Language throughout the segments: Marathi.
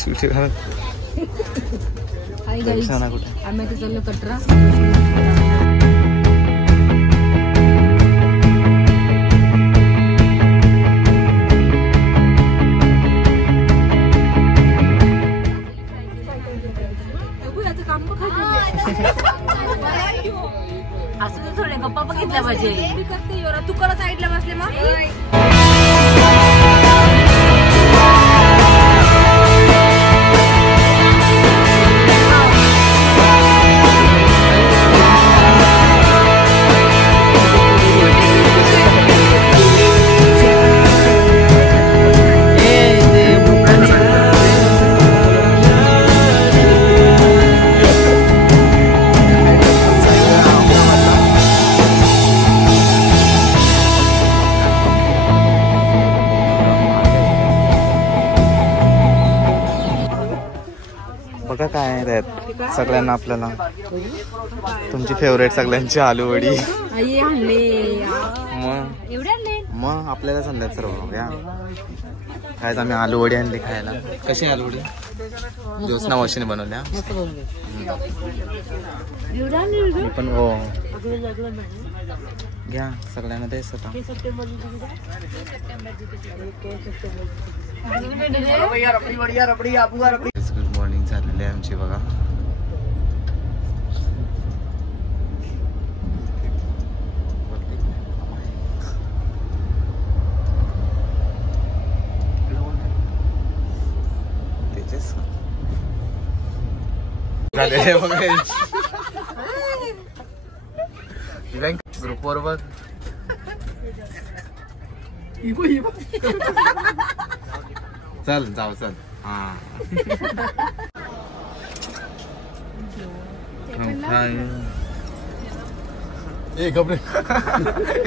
आम्ही आता चाललो कटरा. असं तर थोडे गप्पा बघितल्या पाहिजे. तू करा साईडला बसले मग. बघा काय आहे त्यात सगळ्यांना आपल्याला. तुमची फेवरेट सगळ्यांची आलू वडी. मग आपल्याला सांगतात सर्व या काय. आम्ही आलू वडी आणली खायला. कशी आलू वडी? ज्योत्स्ना वशीने बनवल्या पण. हो घ्या सगळ्यांना तेच होता. गुड मॉर्निंग झालेली आहे आमची बघा. ग्रुप वर बघ. चल जाऊ चल. हा घबरे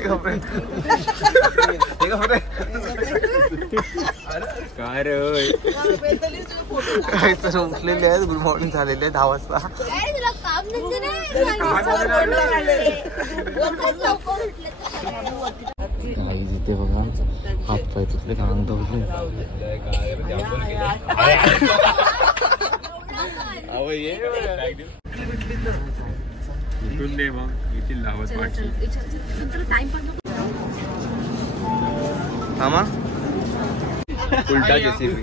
घबरे घबरे काय रे काय तर उठलेले आहेत. गुड मॉर्निंग झालेले 10 वाजता. इथे बघा हात पाय तुटले का अंग धुतले. मामा उलटा जेसीबी.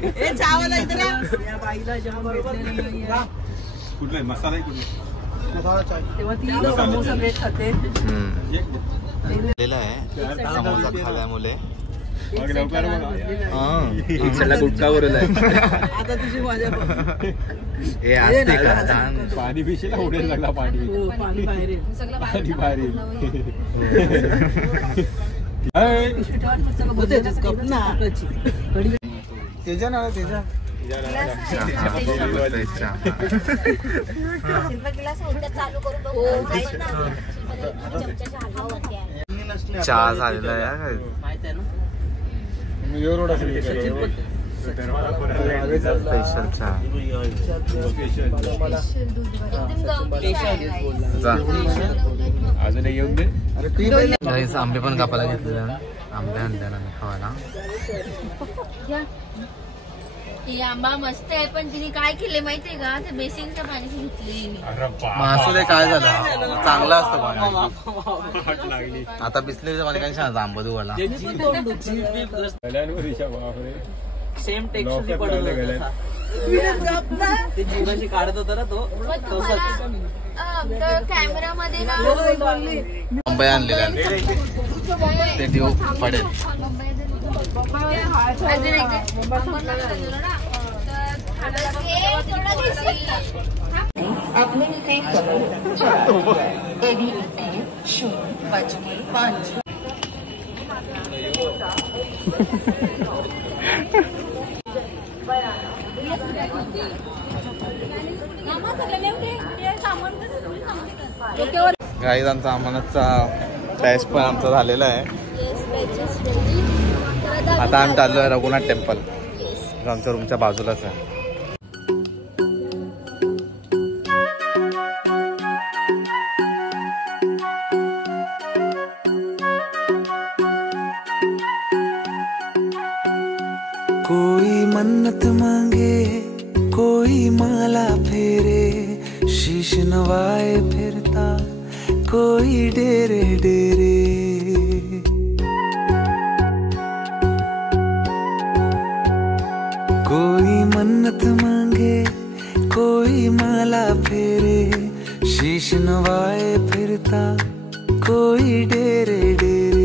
कुठला मसाला समोसा ब्रेड खाते. समोसा खाल्यामुळे गुटखा बरोबर आहे. आता तुझी माझ्या हे असते का पाणी पिशीला उडेल लागला. पाणी पाणी बाहेर पाणी बाहेर तेजा ना तेजा. चहा झालेला आहे. स्पेशल चहा. अजून येऊन दे. आंबे पण कापायला घेतले. आंबे आणले ना खावायला. ही आंबा मस्त आहे पण तिने काय केले माहितीये का? ते बेसिनच्या पाण्याची घेतली. असू दे काय झालं चांगलं असतं पाणी. आता बिस्लेरीचं पाणी काय छान आंबा दुवाला. सेम टेक्स्चर पडत ते जीवाशी काढत होता ना तो. कॅमेरा मध्ये आंबे आणलेले ते देऊ पडेल. अपने से ABET 055. गाईज आमचा आम्हानाचा बॅच पण आमचा झालेला आहे. आता आम्ही चाललो आहे रघुनाथ टेम्पल. आमच्या रूमच्या बाजूलाच आहे. कोई मन्नत मांगे कोई माला फेरे शीश नवाए फिरता, कोई डेरे डेरे। कोई मन्नत मांगे कोई माला फेरे शीश नवाए फिरता, कोई डेरे डेरे।